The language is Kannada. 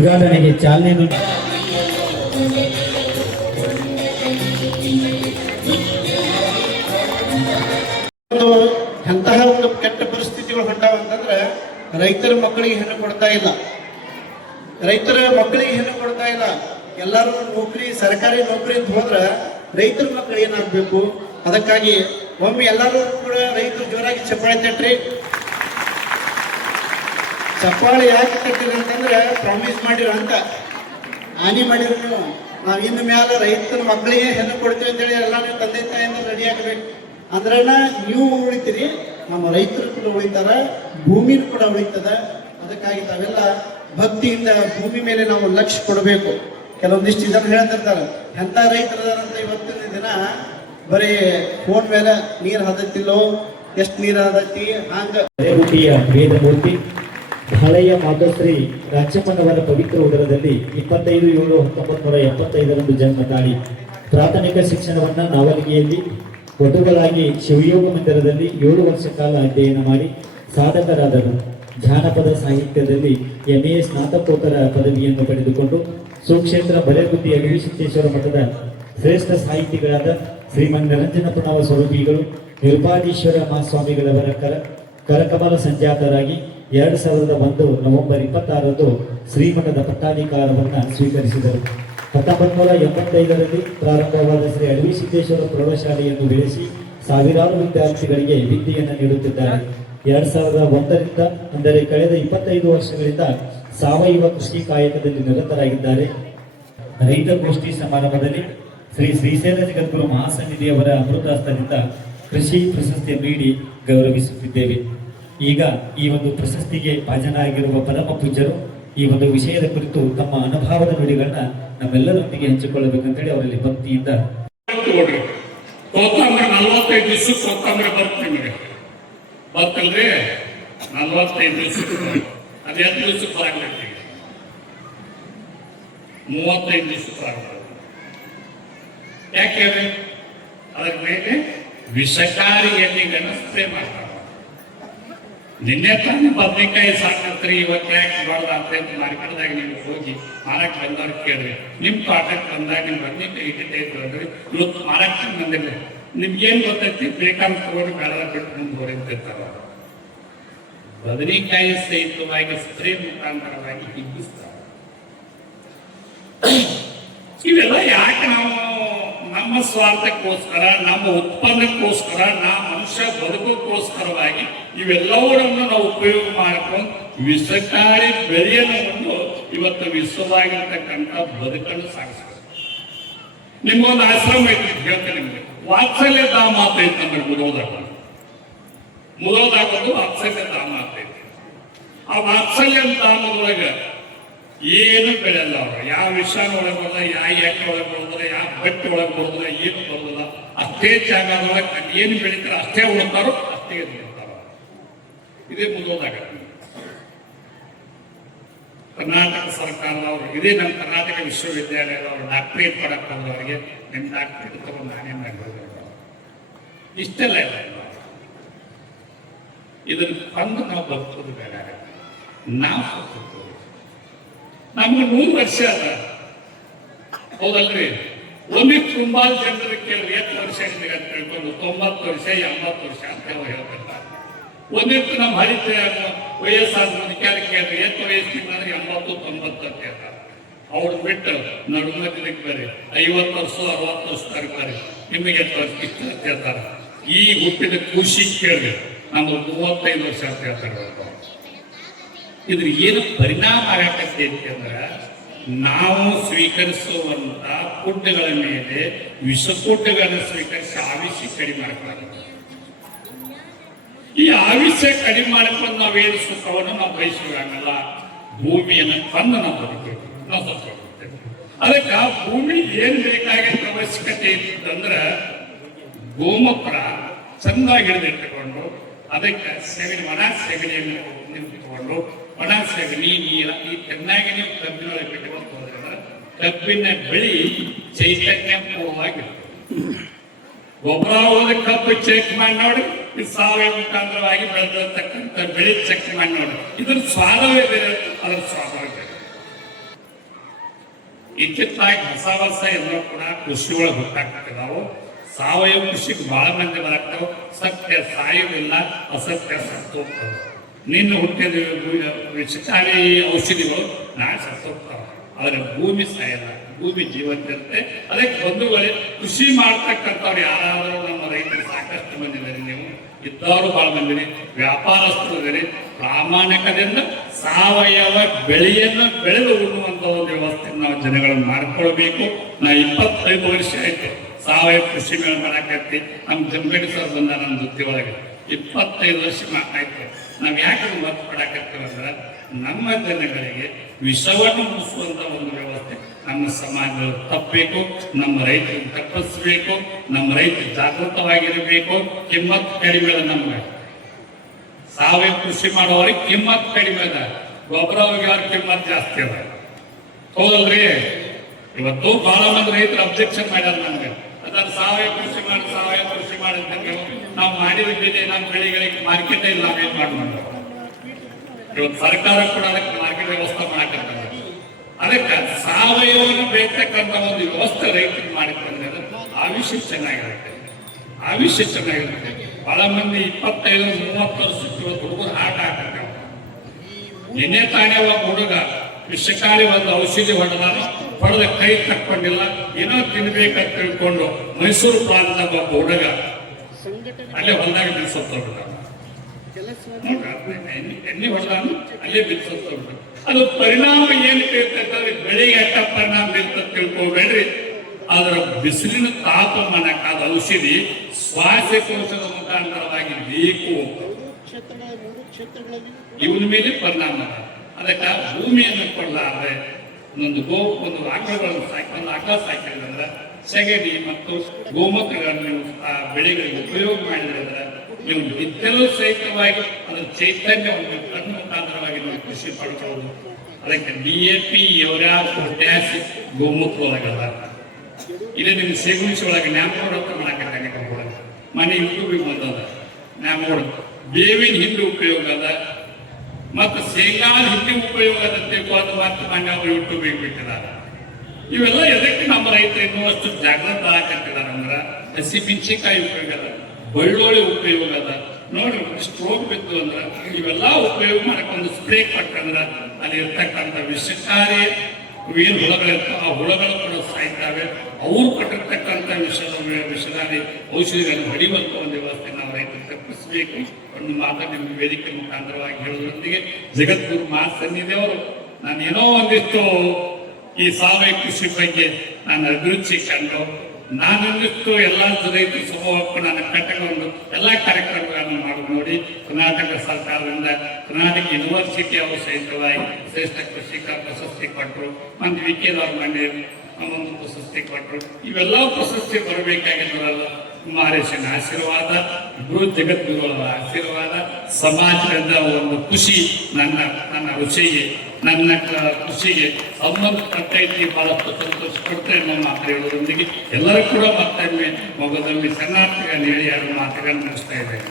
ಉದ್ಘಾಟನೆಗೆ ಚಾಲನೆ ಅಂತಹ ಒಂದು ಕೆಟ್ಟ ಪರಿಸ್ಥಿತಿಗಳು ಹೊಂಟಾವ ಅಂತಂದ್ರೆ ರೈತರ ಮಕ್ಕಳಿಗೆ ಹೆಣ್ಣು ಕೊಡ್ತಾ ಇಲ್ಲ, ರೈತರ ಮಕ್ಕಳಿಗೆ ಹೆಣ್ಣು ಕೊಡ್ತಾ ಇಲ್ಲ. ಎಲ್ಲರೂ ನೌಕರಿ, ಸರ್ಕಾರಿ ನೌಕರಿ ಅಂತ ಹೋದ್ರೆ ರೈತರ ಮಕ್ಕಳು ಏನಾಗಬೇಕು? ಅದಕ್ಕಾಗಿ ಒಮ್ಮೆ ಎಲ್ಲರೂ ಕೂಡ ರೈತರು ಜೋರಾಗಿ ಚಪ್ಪಾಳೆ ತಟ್ರಿ. ಚಪ್ಪಾಳೆ ಯಾಕೆ ತಟ್ಟಿರಿ ಅಂತಂದ್ರೆ ಪ್ರಾಮಿಸ್ ಮಾಡಿರೋ ಅಂತ ಹಾನಿ ಮಾಡಿರೋ ನೀವು. ನಾವು ಇನ್ನು ಮ್ಯಾಲ ರೈತರ ಮಕ್ಕಳಿಗೆ ಹೆಣ್ಣು ಕೊಡ್ತೀವಿ ಅಂತೇಳಿ ಎಲ್ಲ ನೀವು ತಂದೆ ತಾಯಿಯಿಂದ ರೆಡಿ ಆಗಬೇಕು. ಅಂದ್ರನ ನೀವು ಉಳಿತೀರಿ, ನಮ್ಮ ರೈತರು ಕೂಡ ಉಳಿತಾರ, ಭೂಮಿನೂ ಕೂಡ ಉಳಿತದ. ಅದಕ್ಕಾಗಿ ತಾವೆಲ್ಲ ಭಕ್ತಿಯಿಂದ ಭೂಮಿ ಮೇಲೆ ನಾವು ಲಕ್ಷ್ಯ ಕೊಡಬೇಕು. ಕೆಲವೊಂದಿಷ್ಟು ಜನ ಹೇಳ್ತಿರ್ತಾರೆ, ಎಂಥ ರೈತರದಂತ ಇವತ್ತಿನ ದಿನ ಬರೀ ಫೋನ್ ಮೇಲೆ ನೀರು ಹದತ್ತಿಲ್ಲೋ, ಎಷ್ಟು ನೀರು ಹದತ್ತಿ ಹಂಗ. ವೇದಮೂರ್ತಿ ಹಳೆಯ ಮಾತೋಶ್ರೀ ರಾಜಪ್ಪನವರ ಪವಿತ್ರ ಉದರದಲ್ಲಿ 25/7/1975 ಜನ್ಮ ತಾಳಿ ಪ್ರಾಥಮಿಕ ಶಿಕ್ಷಣವನ್ನ ನಾವಲಗಿಯಲ್ಲಿ ವಧುಗಳಾಗಿ ಶಿವಯೋಗ ಮಂದಿರದಲ್ಲಿ 7 ವರ್ಷ ಕಾಲ ಅಧ್ಯಯನ ಮಾಡಿ ಸಾಧಕರಾದರು. ಜಾನಪದ ಸಾಹಿತ್ಯದಲ್ಲಿ MA ಸ್ನಾತಕೋತ್ತರ ಪದವಿಯನ್ನು ಪಡೆದುಕೊಂಡು ಸುಕ್ಷೇತ್ರ ಬಲೆಗುದ್ದಿ ಅಗವಿಸಿದ್ದೇಶ್ವರ ಮಠದ ಶ್ರೇಷ್ಠ ಸಾಹಿತಿಗಳಾದ ಶ್ರೀಮನ್ ನಿರಂಜನಪ್ಪನವ ಸ್ವರೂಪಿಗಳು ನಿರ್ಪಾದೀಶ್ವರ ಮಹಾಸ್ವಾಮಿಗಳವರ ಕರಕಮಲ ಸಂಜಾತರಾಗಿ 2001 ನವೆಂಬರ್ 26 ಶ್ರೀಮಠದ ಪಟ್ಟಾಧಿಕಾರವನ್ನು ಸ್ವೀಕರಿಸಿದರು. 1985 ಪ್ರಾರಂಭವಾದ ಶ್ರೀ ಅಡವಿಸಿದ್ದೇಶ್ವರ ಪ್ರೌಢಶಾಲೆಯನ್ನು ಬೆಳೆಸಿ ಸಾವಿರಾರು ವಿದ್ಯಾರ್ಥಿಗಳಿಗೆ ವಿದ್ಯೆಯನ್ನು ನೀಡುತ್ತಿದ್ದಾರೆ. 2001 ಅಂದರೆ ಕಳೆದ 25 ವರ್ಷಗಳಿಂದ ಸಾವಯವ ಕೃಷಿ ಕಾಯಕದಲ್ಲಿ ನಿರತರಾಗಿದ್ದಾರೆ. ರೈತಗೋಷ್ಠಿ ಸಮಾರಂಭದಲ್ಲಿ ಶ್ರೀ ಶ್ರೀಶೈಲ ಜಗದ್ಗುರು ಮಹಾಸನ್ನಿಧಿಯವರ ಅಮೃತಾಸ್ತದಿಂದ ಕೃಷಿ ಪ್ರಶಸ್ತಿ ನೀಡಿ ಗೌರವಿಸುತ್ತಿದ್ದೇವೆ. ಈಗ ಈ ಒಂದು ಪ್ರಶಸ್ತಿಗೆ ಭಾಜನರಾಗಿರುವ ಪರಮ ಪೂಜ್ಯರು ಈ ಒಂದು ವಿಷಯದ ಕುರಿತು ತಮ್ಮ ಅನುಭವದ ನುಡಿಗಳನ್ನ ನಮ್ಮೆಲ್ಲರೊಂದಿಗೆ ಹಂಚಿಕೊಳ್ಳಬೇಕಂತೇಳಿ ಅವರಲ್ಲಿ ಭಕ್ತಿಯಿಂದ 45 ದಿವಸ ಕೊತ್ತಂಬರಿ ಬರ್ತೀನಿ ಬರ್ತಲ್ರಿ 45 ದಿವಸ ಅದು 8 ದಿವಸಕ್ಕೆ ಬರಾಗ್ಲತ್ತಿ 35 ದಿವಸಕ್ಕೆ ಬರಾಗ ಯಾಕೆ ಅದರ ಮೇಲೆ ವಿಷಕಾರಿ ಎಣ್ಣೆಗಳನ್ನು ಸ್ಪ್ರೇ ಮಾಡ್ತಾರೆ. ನಿನ್ನೆ ತಾನೇ ಬದನೆಕಾಯಿ ಸಾಕತ್ರಿ, ಇವತ್ತು ಯಾಕೆ ಬಾರ್ದು ಅಂತ ಮಾರ್ಕೆಟ್ದಾಗ ನೀವು ಹೋಗಿ ಮಾರಾಟ ಬಂದವ್ರು ಕೇಳ್ರಿ. ನಿಮ್ಮ ತೋಟಕ್ಕೆ ಬಂದಾಗ ನಿಮ್ಮ ಬದನೆಕಾಯಿ ಇಟ್ಟಿದ್ದು ಅಂದ್ರೆ ಇವತ್ತು ಮಾರಾಟ ಬಂದಿಲ್ಲ, ನಿಮ್ಗೇನು ಗೊತ್ತೈತಿ? ಬೇಕಾದ ತಗೊಂಡು ಬೆಳೆದ ಬಿಟ್ಟು ಮುಂದೆ ಹೊರಿತಿರ್ತಾರ. ಬದನೆಕಾಯಿ ಸಹಿತವಾಗಿ ಸ್ಪ್ರೇ ಮುಖಾಂತರವಾಗಿ ಹಿಗ್ಗಿಸ್ತಾರೆ. ಇವೆಲ್ಲ ಯಾಕೆ ನಾವು ನಮ್ಮ ಸ್ವಾರ್ಥಕ್ಕೋಸ್ಕರ, ನಮ್ಮ ಉತ್ಪನ್ನಕ್ಕೋಸ್ಕರ, ಮನುಷ್ಯ ಬದುಕೋಕ್ಕೋಸ್ಕರವಾಗಿ ಇವೆಲ್ಲವನ್ನೂ ನಾವು ಉಪಯೋಗ ಮಾಡ್ಕೊಂಡು ವಿಷಕಾರಿ ಬೆಳೆಯನ್ನು ಇವತ್ತು ವಿಶ್ವವಾಗಿರ್ತಕ್ಕಂಥ ಬದುಕನ್ನು ಸಾಗಿಸ್ಬೇಕು. ನಿಮ್ಗೊಂದು ಆಶ್ರಮ ಐತಿ ಹೇಳ್ತೇನೆ ನಿಮ್ಗೆ, ವಾತ್ಸಲ್ಯ ಧಾಮ ಅಂತ ಐತೆ ಅಂದ್ರೆ ಮುದೋದಾಗ ಒಂದು ವಾತ್ಸಲ್ಯ ಧಾಮ ಅಂತ ಐತಿ. ಆ ವಾತ್ಸಲ್ಯ ಧಾಮದೊಳಗೆ ಏನು ಬೆಳೆಯಲ್ಲ ಅವರು. ಯಾವ ವಿಷಾನ ಒಳಗೆ ಬರೋದ, ಯಾವ ಎಣ್ಣೆ ಒಳಗೆ ಬರೋದಿಲ್ಲ, ಯಾವ ಬಟ್ಟೆ ಒಳಗೆ ಬರೋದಿಲ್ಲ, ಏನು ಬರೋದಿಲ್ಲ. ಅಷ್ಟೇ ಜಾಗದೊಳಗೆ ಏನು ಬೆಳೀತಾರೋ ಅಷ್ಟೇ ಉಳ್ತಾರೋ ಅಷ್ಟೇ ಬೆಳೀತಾರೋ. ಇದೇ ಮುದೋದಾಗ ಕರ್ನಾಟಕ ಸರ್ಕಾರದವರು, ಇದೇ ನಮ್ಮ ಕರ್ನಾಟಕ ವಿಶ್ವವಿದ್ಯಾಲಯದವರು ಡಾಕ್ಟರೇಟ್ ಪಡಕ್ಕೆ ಬಂದವರಿಗೆ ನಿಮ್ಮ ಡಾಕ್ಟರೇಟ್ ತಗೊಂಡು ನಾನೇ ಮಾಡಿರೋದು ಇಷ್ಟೆಲ್ಲ ಇಲ್ಲ. ಇದನ್ನು ತಂದು ನಾವು ಬದುಕೋದು ಬೇಡ, ನಾವು ನಮ್ಗೆ 100 ವರ್ಷ ಅದ ಹೌದಲ್ರಿ. ಒಂದಿಷ್ಟು ತುಂಬಾ ಜನರು ಕೇಳಿ ಎಷ್ಟು ವರ್ಷ ಅಂತ ತಿಳ್ಕೊಂಡು 90 ವರ್ಷ 80 ವರ್ಷ ಅಂತ ಹೇಳ್ತಿರ್ತಾರೆ. ಒಂದಿಷ್ಟು ನಮ್ಮ ಹರಿತ ವಯಸ್ಸಾದ ಮುದುಕ್ಯಾರ ಕೇಳ್ರಿ ಎಷ್ಟು ವಯಸ್ಸಿಂದ 80 90 ಅಂತ ಹೇಳ್ತಾರೆ. ಅವ್ರು ಬಿಟ್ಟು ನಡುಮಧ್ಯಕ್ಕೆ ಬರ್ರಿ 50 ವರ್ಷ 60 ವರ್ಷ ತರ್ತಾರೆ. ನಿಮಗೆ ಎಷ್ಟು ವರ್ಷ ಇಷ್ಟ ಅಂತ ಹೇಳ್ತಾರೆ. ಈ ಹುಟ್ಟಿದ ಖುಷಿ ಕೇಳ್ರಿ ನಮ್ಗೆ 35 ವರ್ಷ ಅಂತ ಹೇಳ್ತಾರೆ. ಇದ್ರ ಏನು ಪರಿಣಾಮ ಆಗತ್ತೆ ಅಂತಂದ್ರೆ ನಾವು ಸ್ವೀಕರಿಸುವಂತ ಫುಡ್ಗಳ ಮೇಲೆ ವಿಷಫುಡ್ಗಳನ್ನು ಸ್ವೀಕರಿಸಿ ಆವಿಷ್ಯ ಕಡಿಮೆ ಮಾಡ್ಕೊಳ್ಳೋದು. ಈ ಆವಿಷ್ಯ ಕಡಿಮೆ ಮಾಡ್ಕೊಂಡು ನಾವೇನು ಸುಖವನ್ನು ನಾವು ಬಯಸುವಾಗಲ್ಲ, ಭೂಮಿಯನ್ನು ತಂದು ನಾವು ಬದುಕಬೇಕು, ನಾವು ತಪ್ಪಿಕೊಳ್ತೇವೆ. ಅದಕ್ಕೆ ಭೂಮಿ ಏನ್ ಬೇಕಾಗಿದ್ದ ಅವಶ್ಯಕತೆ ಇತ್ತಂದ್ರೆ ಗೋಮೂತ್ರ ಚೆನ್ನಾಗಿ ಹಿಡಿದಿಟ್ಟುಕೊಂಡು ಅದಕ್ಕೆ ಸೆಗಣಿ ಒಣ ಸೆಗಣಿಯನ್ನು ನಿಂತುಕೊಂಡು ಒಣ ಸೆಗಣಿ ನೀರು ಈ ಚೆನ್ನಾಗಿ ನೀವು ಕಬ್ಬಿನೊಳಗೆ ಬಿಟ್ಟುಕೊಂಡು ಹೋದ್ರೆ ಕಬ್ಬಿನ ಬೆಳಿ ಚೈತನ್ಯಪೂರ್ವವಾಗಿರುತ್ತೆ. ಗೊಬ್ಬರ ಹೋದ ಕಬ್ಬು ಚೆಕ್ ಮಾಡಿ ನೋಡಿ, ಇದು ಸಾವಯವ ಮುಖಾಂತರವಾಗಿ ಬೆಳೆದಿರ್ತಕ್ಕಂಥ ಬೆಳೆ ಚೆಕ್ ಮಾಡಿ ನೋಡಿ, ಇದ್ರ ಸ್ವಾದವೇ ಬೇರೆ, ಅದರ ಸ್ವಾದವೇ ಬೇರೆ. ಇತ್ತಿತ್ತಾಗಿ ಹೊಸ ಎಲ್ಲರೂ ಕೂಡ ಕೃಷಿ ಒಳಗೆ ಗೊತ್ತಾಗ್ತಿದಾವು. ಸಾವಯವ ಕೃಷಿಗೆ ಬಹಳ ಮಂದಿ ಬರಾಕ್ತಾವ. ಸತ್ಯ ಸಾಯುವುದಿಲ್ಲ, ಅಸತ್ಯ ಸತ್ತು ಹೋಗ್ತಾವ. ನಿನ್ನ ಹುಟ್ಟಿದ ವಿಷಕಾರಿ ಔಷಧಿಗಳು ನಾಳೆ ಸತ್ತು ಹೋಗ್ತಾವ. ಆದರೆ ಭೂಮಿ ಸಾಯಲ್ಲ, ಭೂಮಿ ಜೀವಂತ ಇರುತ್ತೆ. ಅದಕ್ಕೆ ಬಂಧುಗಳೇ, ಕೃಷಿ ಮಾಡ್ತಕ್ಕಂಥವ್ರು ಯಾರಾದರೂ ನಮ್ಮ ರೈತರು ಸಾಕಷ್ಟು ಮಂದಿದ್ದಾರೆ. ನೀವು ಇದ್ದವರು ಬಹಳ ಮಂದಿರಿ, ವ್ಯಾಪಾರಸ್ಥರು ಇದ್ದಾರೆ. ಪ್ರಾಮಾಣಿಕದಿಂದ ಸಾವಯವ ಬೆಳೆಯನ್ನು ಬೆಳೆದು ಉಣ್ಣುವಂತ ಒಂದು ವ್ಯವಸ್ಥೆ ನಾವು ಜನಗಳನ್ನು ಮಾಡ್ಕೊಳ್ಬೇಕು. ನಾವು 25 ವರ್ಷ ಆಯ್ತು ಸಾವಯವ ಕೃಷಿ ಮೇಳ ಮಾಡಾಕತ್ತಿ. ನಮ್ಮ ಜಂಬೇಡಿ ಸರ್ ಬಂದ ನಮ್ಮ ವೃತ್ತಿ ಒಳಗೆ 25 ವರ್ಷ ಆಯ್ತು. ನಾವು ಯಾಕೆ ಒತ್ತು ಪಡಾಕತ್ತೀವಿ ಅಂದ್ರೆ ನಮ್ಮ ಜನಗಳಿಗೆ ವಿಷವನ್ನು ಮುಗಿಸುವಂತ ಒಂದು ವ್ಯವಸ್ಥೆ ನಮ್ಮ ಸಮಾಜದಲ್ಲಿ ತಪ್ಪಬೇಕು. ನಮ್ಮ ರೈತರಿಗೆ ತಪ್ಪಿಸಬೇಕು. ನಮ್ಮ ರೈತರು ಜಾಗೃತವಾಗಿರಬೇಕು. ಕಿಮ್ಮತ್ತು ಕಡಿಮೆ ಅದ. ನಮ್ಗೆ ಸಾವಯವ ಕೃಷಿ ಮಾಡೋರಿಗೆ ಕಿಮ್ಮತ್ತು ಕಡಿಮೆ ಅದ. ಗೊಬ್ಬರ ಅವ್ರ ಕಿಮ್ಮತ್ತು ಜಾಸ್ತಿ ಅದ. ಹೌದಲ್ರಿ? ಇವತ್ತು ಬಹಳ ಮಂದಿ ರೈತರು ಅಬ್ಜೆಕ್ಷನ್ ಮಾಡ್ಯಾರ ನಮ್ಗೆ. ಅದನ್ನು ಸಾವಯವ ಕೃಷಿ ಮಾಡಿದಂಗೆ ನಾವು ಮಾಡಿದ ಬೆಲೆ ನಮ್ಮ ಬೆಳೆಗಳಿಗೆ ಮಾರ್ಕೆಟ್ ಇಲ್ಲ, ನಾವೇನ್ ಮಾಡ್ಬೋದು? ಇವತ್ತು ಸರ್ಕಾರ ಕೂಡ ಅದಕ್ಕೆ ಮಾರ್ಕೆಟ್ ವ್ಯವಸ್ಥೆ ಮಾಡಕತ್ತ. ಅದಕ್ಕೆ ಸಾವಯವವನ್ನು ಬೆಳತಕ್ಕಂಥ ಒಂದು ವ್ಯವಸ್ಥೆ ರೈತರಿಗೆ ಮಾಡಿಕೊಂಡ್ರೆ ಆವಿಷ್ಯ ಚೆನ್ನಾಗಿರುತ್ತೆ. ಬಹಳ ಮಂದಿ 25-30 ವರ್ಷಕ್ಕೆ ಹುಡುಗರು ಆಟ ಆಡ್ತಾರೆ. ನಿನ್ನೆ ತಾನೇ ಒಬ್ಬ ಹುಡುಗ ವಿಷಕಾರಿ ಒಂದು ಔಷಧಿ ಹೊಡೆದ ಕೈ ತಕ್ಕೊಂಡಿಲ್ಲ, ಏನೋ ತಿನ್ಬೇಕಂತ ತಿಳ್ಕೊಂಡು ಮೈಸೂರು ಪ್ರಾಂತದ ಒಬ್ಬ ಹುಡುಗ ಅಲ್ಲೇ ಹೊಲದಾಗ ಬಿಡಿಸೋಗ್ಬಿಟ್ಟ. ಎಣ್ಣೆ ಹೊಡೆದಾನು ಅಲ್ಲೇ ಬಿಡಿಸೋಗ್ಬಿಟ್ಟ. ಅದು ಪರಿಣಾಮ ಏನು ಬೀರ್ತೈತೆ, ಬೆಳೆಗೆ ಅಟ್ಟ ಪರಿಣಾಮ ಬೀರ್ತದೆ ತಿಳ್ಕೊಬೇಡ್ರಿ. ಅದರ ಬಿಸಿಲಿನ ತಾಪಮಾನಕ್ಕಾದ ಔಷಧಿ ಶ್ವಾಸಕೋಶದ ಮುಖಾಂತರವಾಗಿ ಬೇಕು, ಇವನ ಮೇಲೆ ಪರಿಣಾಮ. ಅದಕ್ಕೆ ಭೂಮಿಯನ್ನು ಕೊಡಲಾದ್ರೆ ಒಂದು ಆಕಳ ಸಾಕಿದ್ರೆ ಸೆಗಣಿ ಮತ್ತು ಗೋಮೂತ್ರಗಳನ್ನು ನೀವು ಬೆಳೆಗಳಿಗೆ ಉಪಯೋಗ ಮಾಡಿದ್ರೆ ನೀವು ಬಿತ್ತಲು ಸಹಿತವಾಗಿ ಅದರ ಚೈತನ್ಯವನ್ನು ಕಣ್ಣು ಮುಖಾಂತರವಾಗಿ ನೀವು ಕೃಷಿ ಪಡ್ಕೊಳ್ಳೋದು. ಅದಕ್ಕೆ DAP, ಯೂರಿಯಾ, ಪೊಟ್ಯಾಸ್ ಗೋಮೂತ್ರ ಒಳಗದ. ಇಲ್ಲಿ ನಿಮ್ಗೆ ಸೇಗುಣಿಸಿ ಒಳಗೆ ನ್ಯಾಮೋಡ್ ಅಂತ ಮಾಡಕ್ಕೆ ಮನೆ ಯೂಟ್ಯೂಬಿಗೆ ಬಂದದ. ನ್ಯಾಮೋಡ್ ಬೇವಿನ ಹಿಂಡಿ ಉಪಯೋಗ ಅದ ಮತ್ತು ಶೇಂಗಾದ ಹಿಂಡಿ ಉಪಯೋಗ ಅದಕ್ಕೆ ಅದು ಮಾತ್ರ ಮನೆ ಅವರು ಯೂಟ್ಯೂಬಿಗೆ ಬಿಟ್ಟಿದ್ದಾರೆ. ಇವೆಲ್ಲ ಎದಕ್ಕೆ ನಮ್ಮ ರೈತರು ಇನ್ನೂ ಜಾಗೃತ ಹಾಕಂತಿದ್ದಾರೆ ಅಂದ್ರೆ ಹಸಿ ಮೆಣಸಿನಕಾಯಿ ಉಪಯೋಗ ಅದ, ಬೆಳ್ಳುಳ್ಳಿ ಉಪಯೋಗ ಅದ. ನೋಡ್ರಿ, ಸ್ಟ್ರೋಕ್ ಬಿತ್ತು ಅಂದ್ರೆ ಇವೆಲ್ಲ ಉಪಯೋಗ ಮಾಡಕೊಂಡು ಸ್ಪ್ರೇ ಕೊಟ್ಟಂದ್ರೆ ಅಲ್ಲಿ ಇರ್ತಕ್ಕಂಥ ವಿಷಕಾರಿ ಏನು ಹುಳಗಳಿರ್ತಾವ ಆ ಹುಳಗಳು ಕೂಡ ಸಾಯ್ತಾವೆ. ಅವ್ರು ಕೊಟ್ಟಿರ್ತಕ್ಕಂಥ ವಿಷಕಾರಿ ಔಷಧಿಗಳನ್ನು ಹೊಡಿಯುವಂತ ಒಂದು ವ್ಯವಸ್ಥೆ ನಾವು ರೈತರು ತಪ್ಪಿಸಬೇಕು. ಒಂದು ಮಾತ್ರ ನಿಮ್ಮ ವೇದಿಕೆ ಮುಖಾಂತರವಾಗಿ ಹೇಳೋದ್ರೊಂದಿಗೆ ಜಗದ್ಗುರು ಮಹಾಸನ್ನಿಧಿಯವರು ನಾನೇನೋ ಒಂದಿಷ್ಟು ಈ ಸಾವಯವ ಕೃಷಿ ಬಗ್ಗೆ ನಾನು ಅಭಿರುಚಿ ಕಂಡು ನಾನೊಂದಿಷ್ಟು ಎಲ್ಲ ರೈತರ ಸ್ವಭಾವಕ್ಕೂ ನಾನು ಕಟ್ಟಿಕೊಂಡು ಎಲ್ಲ ಕಾರ್ಯಕ್ರಮಗಳನ್ನು ಮಾಡಿ ನೋಡಿ ಕರ್ನಾಟಕ ಸರ್ಕಾರದಿಂದ ಕರ್ನಾಟಕ ಯೂನಿವರ್ಸಿಟಿ ಅವರು ಸಹಿತವಾಗಿ ಶ್ರೇಷ್ಠ ಕೃಷಿಕ ಪ್ರಶಸ್ತಿ ಕೊಟ್ಟರು. ಒಂದು ವಿಕೆದವ್ರ ಮನೆ ಒಂದು ಪ್ರಶಸ್ತಿ ಕೊಟ್ಟರು. ಇವೆಲ್ಲ ಪ್ರಶಸ್ತಿ ಬರಬೇಕಾಗಿರೋಲ್ಲ ಕುಮಾರೇಶನ ಆಶೀರ್ವಾದ, ಗುರು ಜಗದ್ಗುರುಗಳ ಆಶೀರ್ವಾದ, ಸಮಾಜದಿಂದ ಒಂದು ಖುಷಿ ನನ್ನ ರುಚಿಗೆ ನನ್ನ ಕೃಷಿಗೆ ಸಂಬಂಧಪಟ್ಟೈತಿ. ಬಹಳಷ್ಟು ಸಂತೋಷ ಪಡ್ತೇನೆ ನಮ್ಮ ಮಾತು ಹೇಳೋದ್ರೊಂದಿಗೆ ಎಲ್ಲರೂ ಕೂಡ ಮತ್ತೊಮ್ಮೆ ಮೊಗದಲ್ಲಿ ಕರ್ನಾಟಕ ನೀಡಿ ಎರಡು ಮಾತುಗಳನ್ನು ನಡೆಸ್ತಾ ಇದ್ದೇನೆ.